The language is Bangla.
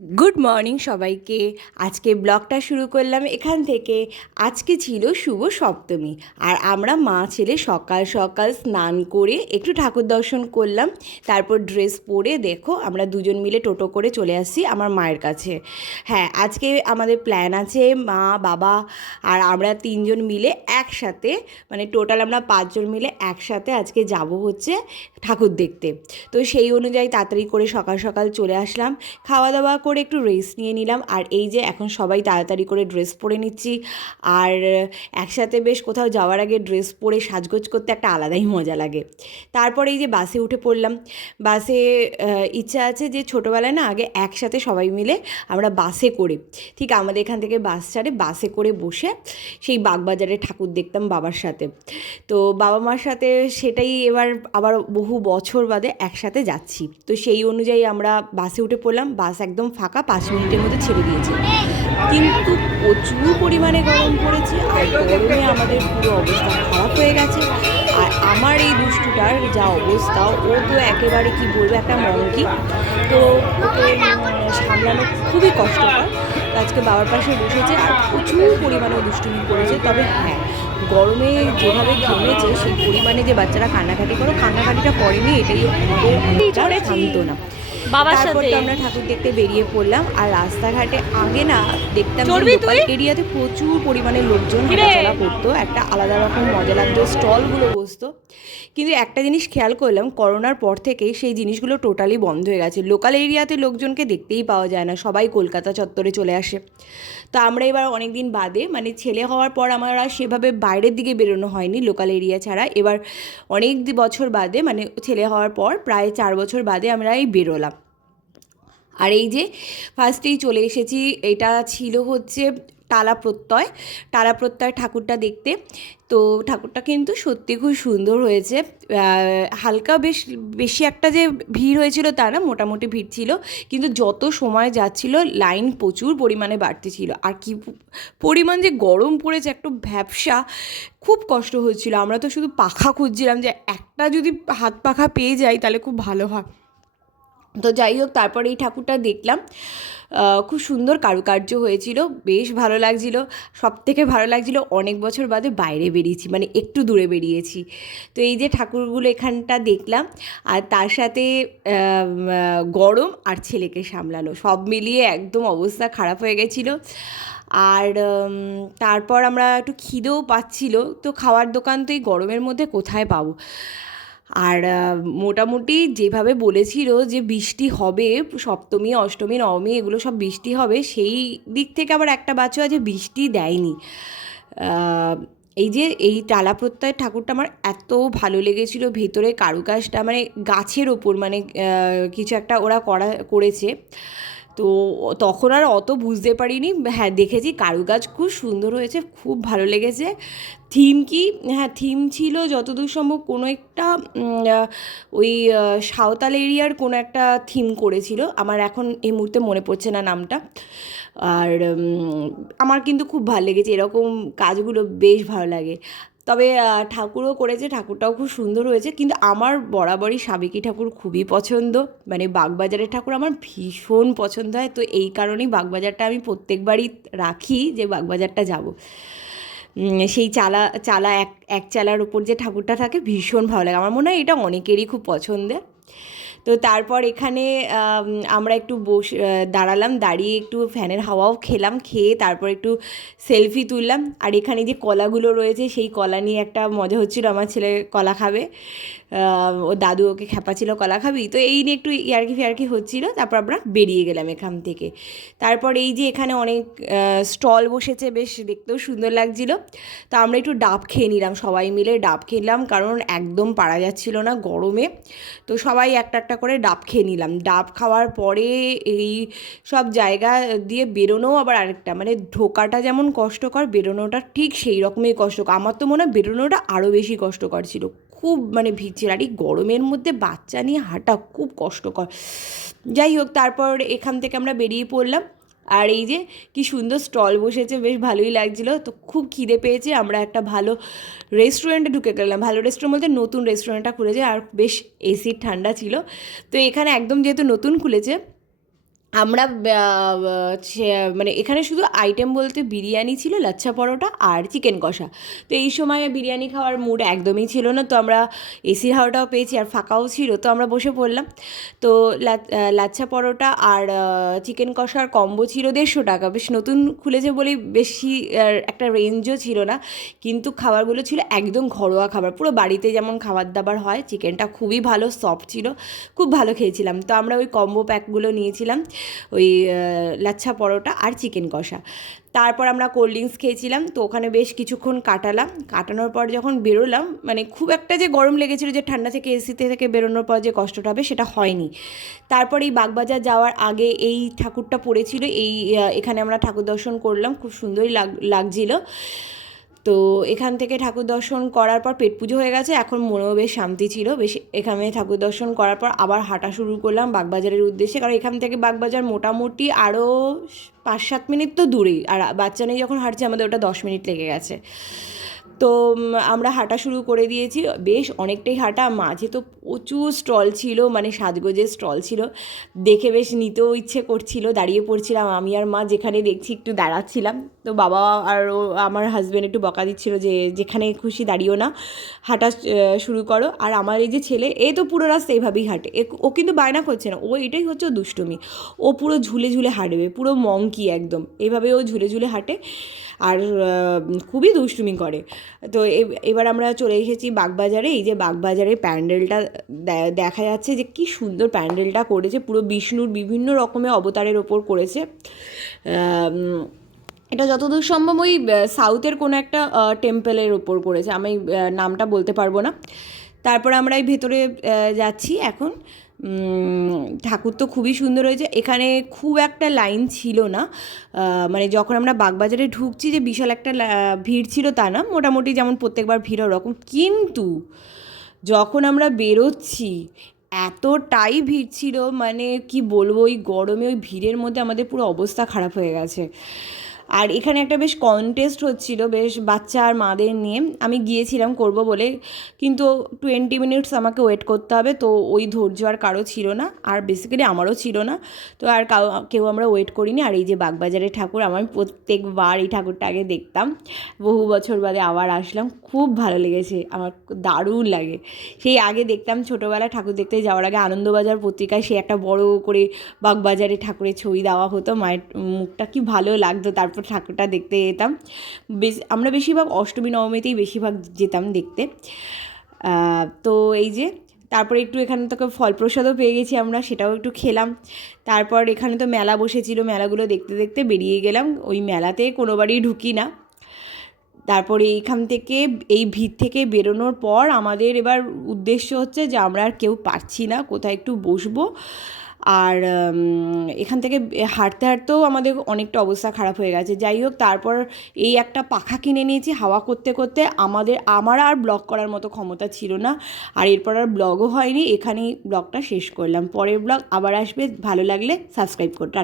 গুড মর্নিং সবাইকে। আজকে ব্লগটা শুরু করলাম এখান থেকে। আজকে ছিল শুভ সপ্তমী, আর আমরা মা ছেলে সকাল সকাল স্নান করে একটু ঠাকুর দর্শন করলাম। তারপর ড্রেস পরে দেখো আমরা দুজন মিলে টোটো করে চলে আসছি আমার মায়ের কাছে। হ্যাঁ, আজকে আমাদের প্ল্যান আছে মা, বাবা আর আমরা তিনজন মিলে একসাথে, মানে টোটাল আমরা পাঁচজন মিলে একসাথে আজকে যাব হচ্ছে ঠাকুর দেখতে। তো সেই অনুযায়ী তাড়াতাড়ি করে সকাল সকাল চলে আসলাম, খাওয়া দাওয়া করে একটু রেস্ট নিয়ে নিলাম। আর এই যে এখন সবাই তাড়াতাড়ি করে ড্রেস পরে নিচ্ছি। আর একসাথে বেশ কোথাও যাওয়ার আগে ড্রেস পরে সাজগোজ করতে একটা আলাদাই মজা লাগে। তারপরে এই যে বাসে উঠে পড়লাম। বাসে ইচ্ছা আছে যে ছোটোবেলায় না আগে একসাথে সবাই মিলে আমরা বাসে করে, ঠিক আমাদের এখান থেকে বাস ছাড়ে, বাসে করে বসে সেই বাগবাজারে ঠাকুর দেখতাম বাবার সাথে। তো বাবা মার সাথে সেটাই এবার আবার বহু বছর বাদে একসাথে যাচ্ছি। তো সেই অনুযায়ী আমরা বাসে উঠে পড়লাম। বাস একদম ফাঁকা, 5 মিনিটের মধ্যে ছেড়ে দিয়েছে। কিন্তু প্রচুর পরিমাণে গরম পড়েছে, আর গরমে আমাদের পুরো অবস্থা খারাপ হয়ে গেছে। আর আমার এই দুষ্টুটার যা অবস্থা, ও তো একেবারে কি বলবো, একটা মঙ্কি। তো ওকে সামলানো খুবই কষ্টকর। তো আজকে বাবার পাশে বসেছে আর প্রচুর পরিমাণে দুষ্টুমি করেছে। তবে হ্যাঁ, গরমে যেভাবে ঘেমেছে সেই পরিমাণে যে বাচ্চারা কান্নাকাটি করো, কান্নাকাটিটা করেনি, এটাই আমাদের অনেকটা সান্ত্বনা। তারপর তো আমরা ঠাকুর দেখতে বেরিয়ে পড়লাম। আর রাস্তাঘাটে আগে না দেখতাম লোকাল এরিয়াতে প্রচুর পরিমাণে লোকজন হাঁটাচলা করতো, একটা আলাদা রকম মজা লাগতো, স্টলগুলো বসতো। কিন্তু একটা জিনিস খেয়াল করলাম, করোনার পর থেকেই সেই জিনিসগুলো টোটালি বন্ধ হয়ে গেছে। লোকাল এরিয়াতে লোকজনকে দেখতেই পাওয়া যায় না, সবাই কলকাতা চত্বরে চলে আসে। তো আমরা এবার অনেক দিন বাদে, মানে ছেলে হওয়ার পর আমার আর সেভাবে বাইরের দিকে বেরোনো হয়নি লোকাল এরিয়া ছাড়া। এবার অনেক বছর বাদে, মানে ছেলে হওয়ার পর প্রায় 4 বছর বাদে আমরা এই বেরোলাম। আর এই যে ফার্স্টেই চলে এসেছি, এটা ছিল হচ্ছে টালা প্রত্যয় ঠাকুরটা দেখতে। তো ঠাকুরটা কিন্তু সত্যি খুব সুন্দর হয়েছে। হালকা বেশি একটা যে ভিড় হয়েছিল তা না, মোটামুটি ভিড় ছিল। কিন্তু যত সময় যাচ্ছিল লাইন প্রচুর পরিমাণে বাড়তেছিল। আর কি পরিমাণ যে গরম পড়েছে, একটা ভ্যাপসা, খুব কষ্ট হচ্ছিল। আমরা তো শুধু পাখা খুঁজছিলাম যে একটা যদি হাত পাখা পেয়ে যাই তাহলে খুব ভালো হয়। তো যাই হোক, তারপরে এই ঠাকুরটা দেখলাম, খুব সুন্দর কারুকার্য হয়েছিল, বেশ ভালো লাগছিল। সবথেকে ভালো লাগছিল অনেক বছর বাদে বাইরে বেরিয়েছি, মানে একটু দূরে বেরিয়েছি। তো এই যে ঠাকুরগুলো এখানটা দেখলাম, আর তার সাথে গরম আর ছেলেকে সামলানো, সব মিলিয়ে একদম অবস্থা খারাপ হয়ে গেছিলো। আর তারপর আমরা একটু খিদেও পাচ্ছিল, তো খাওয়ার দোকান তো এই গরমের মধ্যে কোথায় পাবো। আর মোটামুটি যেভাবে বলেছিল যে বৃষ্টি হবে, সপ্তমী অষ্টমী নবমী এগুলো সব বৃষ্টি হবে, সেই দিক থেকে আবার একটা বাচ্চা আছে বৃষ্টি দেয়নি। এই যে এই টালা প্রত্যয় ঠাকুরটা আমার এত ভালো লেগেছিলো, ভেতরে কারুকাজটা, মানে গাছের ওপর, মানে কিছু একটা ওরা করেছে। তো তখন আর অত বুঝতে পারিনি, হ্যাঁ দেখেছি কারুকাজ খুব সুন্দর হয়েছে, খুব ভালো লেগেছে। থিম কি, হ্যাঁ থিম ছিল যতদূর সম্ভব কোনো একটা ওই সাঁওতাল এরিয়ার কোনো একটা থিম করেছিল, আমার এখন এই মুহূর্তে মনে পড়ছে না নামটা। আর আমার কিন্তু খুব ভালো লেগেছে, এরকম কাজগুলো বেশ ভালো লাগে। তবে ঠাকুরও করেছে, ঠাকুরটাও খুব সুন্দর হয়েছে। কিন্তু আমার বরাবরই সাবেকি ঠাকুর খুবই পছন্দ, মানে বাগবাজারের ঠাকুর আমার ভীষণ পছন্দ হয়। তো এই কারণেই বাগবাজারটা আমি প্রত্যেকবারই রাখি যে বাগবাজারটা যাব। সেই চালা চালা এক এক চালার ওপর যে ঠাকুরটা থাকে, ভীষণ ভালো লাগে, আমার মনে হয় এটা অনেকেরই খুব পছন্দের। তো তারপর এখানে আমরা একটু দাঁড়ালাম, দাঁড়িয়ে একটু ফ্যানের হাওয়াও খেলাম, খেয়ে তারপর একটু সেলফি তুললাম। আর এখানে যে কলাগুলো রয়েছে, সেই কলা নিয়ে একটা মজা হচ্ছিল, আমার ছেলে কলা খাবে, ও দাদু ওকে খেপাচ্ছিল কলা খাবি, তো এই নিয়ে একটু ইয়ার্কি ফিয়ার্কি হচ্ছিলো। তারপর আমরা বেরিয়ে গেলাম এখান থেকে। তারপর এই যে এখানে অনেক স্টল বসেছে, বেশ দেখতেও সুন্দর লাগছিলো। তো আমরা একটু ডাব খেয়ে নিলাম, সবাই মিলে ডাব খেলাম, কারণ একদম পারা যাচ্ছিল না গরমে। তো সবাই একটা একটা করে ডাব খেয়ে নিলাম। ডাব খাওয়ার পরে এই সব জায়গা দিয়ে বেরোনোও আবার আরেকটা, মানে ঢোকাটা যেমন কষ্টকর, বেরোনোটা ঠিক সেই রকমই কষ্টকর। আমার তো মনে হয় বেরোনোটা আরও বেশি কষ্টকর ছিল, খুব মানে ভিড় ছিল। আর এই গরমের মধ্যে বাচ্চা নিয়ে হাঁটা খুব কষ্টকর। যাই হোক, তারপর এখান থেকে আমরা বেরিয়ে পড়লাম। আর এই যে কি সুন্দর স্টল বসেছে, বেশ ভালোই লাগছিলো। তো খুব খিদে পেয়েছে, আমরা একটা ভালো রেস্টুরেন্টে ঢুকে গেলাম। ভালো রেস্টুরেন্ট বলতে নতুন রেস্টুরেন্টটা খুলেছে, আর বেশ এসির ঠান্ডা ছিল। তো এখানে একদম যেহেতু নতুন খুলেছে, আমরা মানে এখানে শুধু আইটেম বলতে বিরিয়ানি ছিল, লাচ্ছা পরোটা আর চিকেন কষা। তো এই সময় বিরিয়ানি খাওয়ার মুড একদমই ছিল না, তো আমরা এসির হাওয়াটাও পেয়েছি আর ফাঁকাও ছিল, তো আমরা বসে পড়লাম। তো লাচ্ছা পরোটা আর চিকেন কষার কম্বো ছিল 150 টাকা। বেশ নতুন খুলেছে বলেই বেশি একটা রেঞ্জও ছিল না, কিন্তু খাবারগুলো ছিল একদম ঘরোয়া খাবার, পুরো বাড়িতে যেমন খাবার দাবার হয়। চিকেনটা খুবই ভালো সফট ছিল, খুব ভালো খেয়েছিলাম। তো আমরা ওই কম্বো প্যাকগুলো নিয়েছিলাম, ওই লাচ্ছা পরোটা আর চিকেন কষা। তারপর আমরা কোল্ড ড্রিঙ্কস খেয়েছিলাম। তো ওখানে বেশ কিছুক্ষণ কাটানোর পর যখন বেরোলাম, মানে খুব একটা যে গরম লেগেছিলো যে ঠান্ডা থেকে এসিতে থেকে বেরোনোর পর যে কষ্টটা হবে সেটা হয়নি। তারপর এই বাগবাজার যাওয়ার আগে এই ঠাকুরটা পড়েছিল, এখানে আমরা ঠাকুর দর্শন করলাম, খুব সুন্দরই লাগছিল। তো এখান থেকে ঠাকুর দর্শন করার পর পেট পুজো হয়ে গেছে, এখন মনেও বেশ শান্তি ছিল। বেশ এখানে ঠাকুর দর্শন করার পর আবার হাঁটা শুরু করলাম বাগবাজারের উদ্দেশ্যে, কারণ এখান থেকে বাগবাজার মোটামুটি আরও 5-7 মিনিট তো দূরেই, আর বাচ্চা নিয়ে যখন হাঁটছি আমাদের ওটা 10 মিনিট লেগে গেছে। তো আমরা হাঁটা শুরু করে দিয়েছি, বেশ অনেকটাই হাঁটা। মাঝে তো প্রচুর স্টল ছিল, মানে সাজগোজের স্টল ছিল, দেখে বেশ নিতেও ইচ্ছে করছিল। দাঁড়িয়ে পড়ছিলাম আমি আর মা, যেখানে দেখছি একটু দাঁড়াচ্ছিলাম। তো বাবা আর আমার হাজব্যান্ড একটু বকা দিচ্ছিল যে যেখানে খুশি দাঁড়িও না, হাঁটা শুরু করো। আর আমার এই যে ছেলে, এ তো পুরো রাস্তা এইভাবেই হাঁটে, ও কিন্তু বায়না করছে না, ও এটাই হচ্ছে ও দুষ্টুমি, ও পুরো ঝুলে ঝুলে হাঁটবে, পুরো মঙ্কি একদম, এইভাবে ও ঝুলে ঝুলে হাঁটে আর খুবই দুষ্টুমি করে। তো এবার আমরা চলে এসেছি বাগবাজারে। এই যে বাগবাজারে প্যান্ডেলটা দেখা যাচ্ছে যে কী সুন্দর প্যান্ডেলটা করেছে, পুরো বিষ্ণুর বিভিন্ন রকমের অবতারের ওপর করেছে। এটা যতদূর সম্ভব ওই সাউথের কোনো একটা টেম্পলের ওপর করেছে, আমি নামটা বলতে পারবো না। তারপর আমরা এই ভেতরে যাচ্ছি এখন। ঠাকুর তো খুবই সুন্দর হয়েছে, এখানে খুব একটা লাইন ছিল না, মানে যখন আমরা বাগবাজারে ঢুকছি যে বিশাল একটা ভিড় ছিল তা না, মোটামুটি যেমন প্রত্যেকবার ভিড় ওরকম। কিন্তু যখন আমরা বেরোচ্ছি এতটাই ভিড় ছিল, মানে কি বলবো, ওই গরমে ওই ভিড়ের মধ্যে আমাদের পুরো অবস্থা খারাপ হয়ে গেছে। আর এখানে একটা বেশ কন্টেস্ট হচ্ছিল, বেশ বাচ্চা আর মাদের নিয়ে, আমি গিয়েছিলাম করব বলে, কিন্তু 20 মিনিটস আমাকে ওয়েট করতে হবে, তো ওই ধৈর্য আর কারো ছিল না, আর বেসিক্যালি আমারও ছিল না। তো আর কেউ আমরা ওয়েট করিনি। আর এই যে বাগবাজারের ঠাকুর, আমি প্রত্যেকবার এই ঠাকুরটা আগে দেখতাম, বহু বছর বাদে আবার আসলাম, খুব ভালো লেগেছে আমার, দারুণ লাগে। সেই আগে দেখতাম ছোটোবেলায় ঠাকুর দেখতে যাওয়ার আগে আনন্দবাজার পত্রিকায় সে একটা বড় করে বাগবাজারে ঠাকুরের ছবি দেওয়া হতো, মায়ের মুখটা কি ভালো লাগতো, তারপর ঠাকুরটা দেখতে যেতাম। আমরা বেশিরভাগ অষ্টমী নবমীতেই বেশিরভাগ যেতাম দেখতে। তো এই যে তারপরে একটু এখানে তোকে ফল প্রসাদও পেয়ে গেছি আমরা, সেটাও একটু খেলাম। তারপর এখানে তো মেলা বসেছিল, মেলাগুলো দেখতে দেখতে বেরিয়ে গেলাম, ওই মেলাতে কোনোবারই ঢুকি না। তারপরে এইখান থেকে এই ভিড় থেকে বেরোনোর পর আমাদের এবার উদ্দেশ্য হচ্ছে যে আমরা আর কেউ পারছি না, কোথায় একটু বসবো। আর এখান থেকে হাঁটতে হাঁটতেও আমাদের অনেকটা অবস্থা খারাপ হয়ে গেছে। যাই হোক, তারপর এই একটা পাখা কিনে নিয়েছি, হাওয়া করতে করতে আমার আর ব্লগ করার মতো ক্ষমতা ছিল না, আর এরপর আর ব্লগও হয়নি। এখানেই ব্লগটা শেষ করলাম, পরের ব্লগ আবার আসবে, ভালো লাগলে সাবস্ক্রাইব করতে।